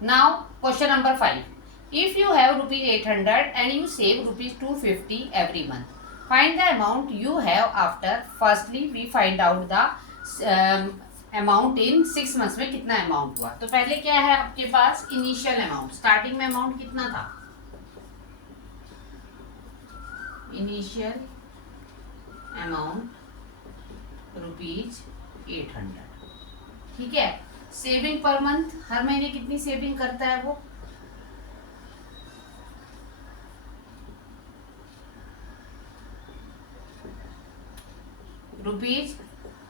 Now question number 5, if you have rupees 800 and you save rupees 250 every month, find the amount you have after. Firstly we find out the amount in 6 months में कितना amount हुआ। तो पहले क्या है आपके पास, initial amount, starting में amount कितना था, इनिशियल अमाउंट रुपीज 800, ठीक है। सेविंग पर मंथ, हर महीने कितनी सेविंग करता है वो, रुपीज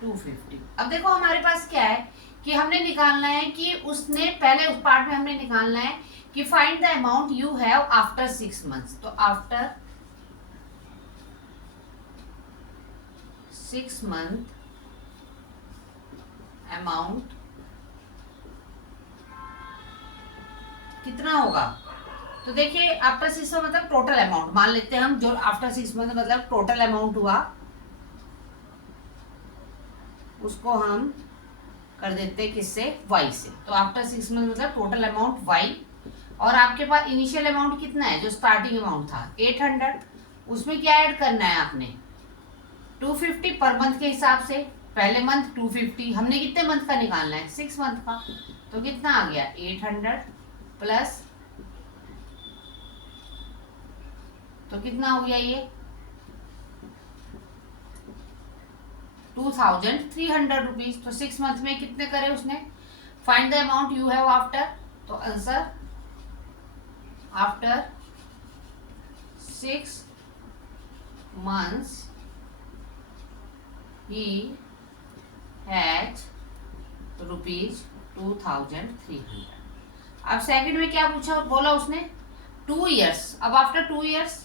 250। अब देखो हमारे पास क्या है कि हमने निकालना है कि उसने पहले उस पार्ट में हमने निकालना है कि find the amount you have after 6 months. तो आफ्टर 6 मंथ अमाउंट कितना होगा। तो देखिए आफ्टर 6 मंथ मतलब टोटल अमाउंट मान लेते हैं हम, जो आफ्टर 6 मंथ मतलब टोटल अमाउंट हुआ उसको हम कर देते हैं किससे, y से। तो आफ्टर 6 मंथ मतलब टोटल अमाउंट y, और आपके पास इनिशियल अमाउंट कितना है, जो स्टार्टिंग अमाउंट था 800, उसमें क्या ऐड करना है आपने 250 पर मंथ के हिसाब से। पहले मंथ 250, हमने कितने मंथ का निकालना है, 6 मंथ का। तो कितना आ गया 800 प्लस, तो कितना हो गया ये 2300 रुपीज। तो 6 मंथ में कितने करे उसने, find the amount you have after. तो answer after 6 months he had rupees 2300। अब सेकंड में क्या पूछा, बोला उसने 2 years। अब आफ्टर 2 years,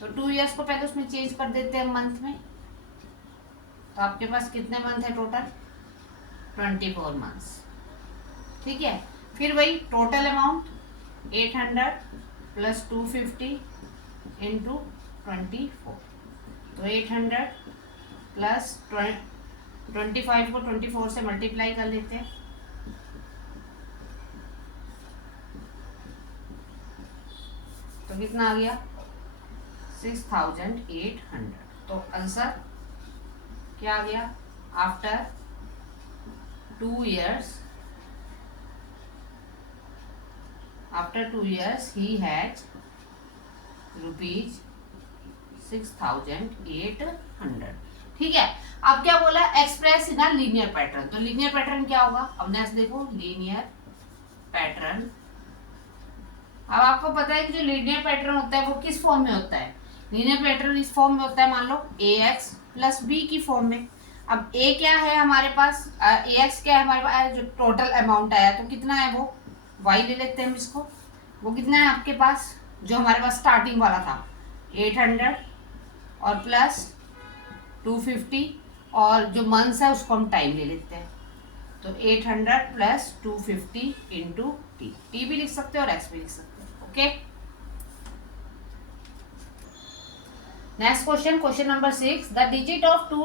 तो 2 years को पहले उसमें चेंज कर देते हैं मंथ में। तो आपके पास कितने मंथ है टोटल, 24 मंथ्स, ठीक है। फिर वही टोटल अमाउंट 800 प्लस 250 इंटू 24। तो 800 प्लस 25 को 24 से मल्टीप्लाई कर लेते हैं। तो कितना आ गया 6800। तो आंसर क्या आ गया, after 2 years, after 2 years he had rupees 6800, ठीक है। अब क्या बोला, express in a linear pattern. तो लीनियर पैटर्न क्या होगा, अब नेक्स्ट देखो लीनियर पैटर्न। अब आपको पता है कि जो लीनियर पैटर्न होता है वो किस फॉर्म में होता है, लीनियर पैटर्न इस फॉर्म में होता है, मान लो ax प्लस बी की फॉर्म में। अब a क्या है हमारे पास, ax क्या है हमारे पास, जो टोटल अमाउंट आया तो कितना है वो y ले लेते हैं हम इसको। वो कितना है आपके पास, जो हमारे पास स्टार्टिंग वाला था 800 और प्लस 250, और जो मंथ्स है उसको हम टाइम ले लेते हैं। तो 800 प्लस 250 इंटू टी भी लिख सकते हो और एक्स भी लिख सकते हो, okay. Next question, question number 6, the digit of 2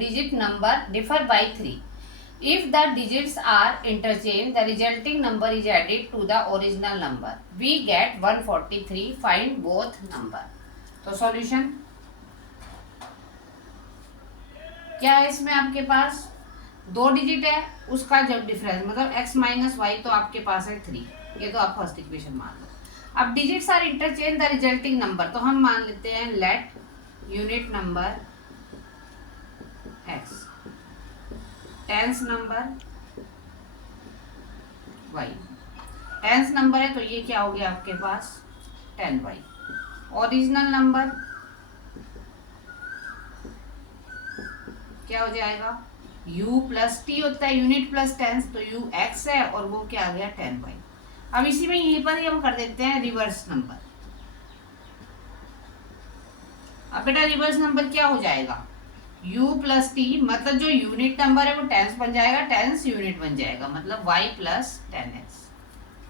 digit number differ by 3. If the digits are interchanged, the resulting number is added to the original number. We get 143. Find both number. तो solution क्या है, इसमें आपके पास 2 digit है, उसका जब difference मतलब x minus Y, तो आपके पास है 3। ये तो आप फर्स्ट इक्वेशन मान लो। अब digits are interchange the resulting number, तो हम मान लेते हैं let unit number x, tens number y। Tens number है तो ये क्या हो गया आपके पास 10y। ओरिजिनल नंबर क्या हो जाएगा, u प्लस टी होता है, यूनिट प्लस टेंस, तो u x है और वो क्या आ गया 10y। अब इसी में यहीं पर ही हम कर देते हैं रिवर्स नंबर। अब बेटा रिवर्स नंबर क्या हो जाएगा, u प्लस टी, मतलब जो यूनिट नंबर है वो टेंस बन जाएगा, टेंस यूनिट बन जाएगा, मतलब y प्लस 10x,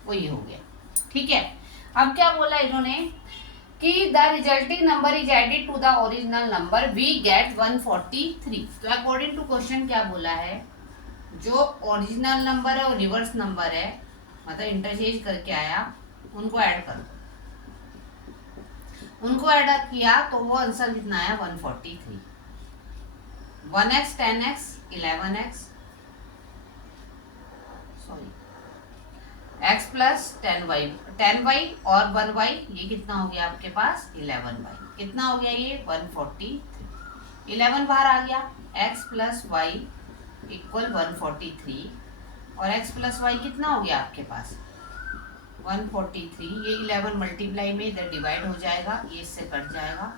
वो ये हो गया, ठीक है। अब क्या बोला इन्होंने कि the resulting number is added to the original number we get 143। तो अकॉर्डिंग टू क्वेश्चन क्या बोला है, जो ओरिजिनल नंबर है और रिवर्स नंबर है, मतलब इंटरचेंज करके आया, उनको ऐड कर दो। उनको ऐड किया तो वो आंसर कितना आया 143। 1x 10x 11x sorry x plus 10y और 1y, ये कितना हो गया आपके पास 11y। कितना हो गया ये 143। 11 बाहर आ गया, x प्लस वाई इक्वल 143 और x प्लस वाई कितना हो गया आपके पास 143। ये 11 मल्टीप्लाई में इधर डिवाइड हो जाएगा, ये इससे कट जाएगा।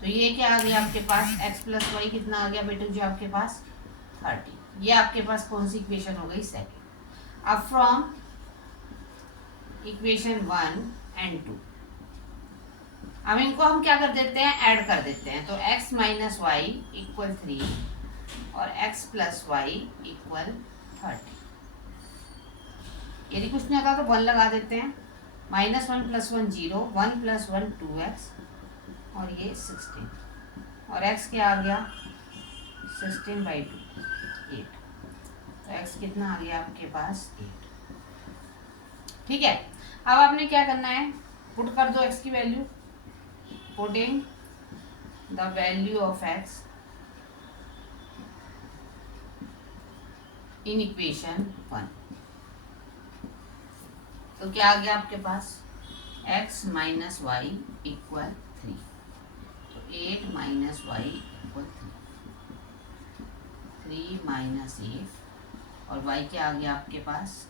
तो ये क्या आ गया आपके पास x प्लस वाई कितना आ गया बेटे जी आपके पास 30। ये आपके पास कौन सी इक्वेशन हो गई सेकंड। अब फ्रॉम इक्वेशन 1 एंड 2 अब इनको हम क्या कर देते हैं, ऐड कर देते हैं। तो x माइनस वाई इक्वल 3 और x प्लस वाई इक्वल 30। यदि कुछ नहीं आता तो 1 लगा देते हैं। -1 + 1 0, 1 + 1 2x और ये 16 और x क्या आ गया 16/2 8। तो x कितना आ गया आपके पास 8। ठीक है, अब आपने क्या करना है, पुट कर दो x की value. Putting the value of x in equation 1। तो क्या आ गया आपके पास x माइनस वाई इक्वल 3। तो 8 माइनस वाई इक्वल 3 माइनस 8 और y क्या आ गया आपके पास,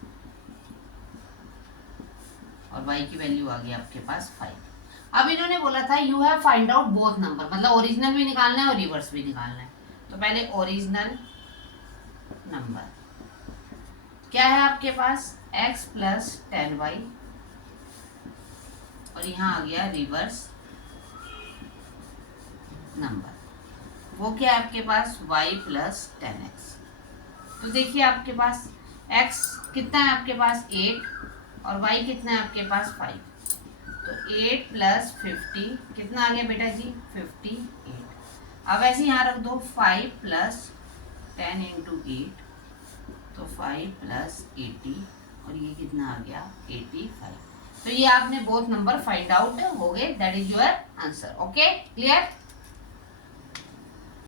और y की वैल्यू आ गई आपके पास 5। अब इन्होंने बोला था you have find out both number, मतलब ओरिजिनल भी निकालना है और रिवर्स भी निकालना है। तो पहले ओरिजिनल नंबर क्या है आपके पास x प्लस 10y और यहाँ आ गया रिवर्स नंबर, वो क्या है आपके पास y प्लस 10x। तो देखिए आपके पास x कितना है आपके पास 8 और y कितना है आपके पास 5। तो 8 + 50 कितना आ गया बेटा जी 58। अब ऐसे यहाँ रख दो 5 + 10 × 8 तो 5 + 80 और ये कितना आ गया 85। तो ये आपने बोथ नंबर फाइंड आउट हो गए, that is your answer. Okay clear.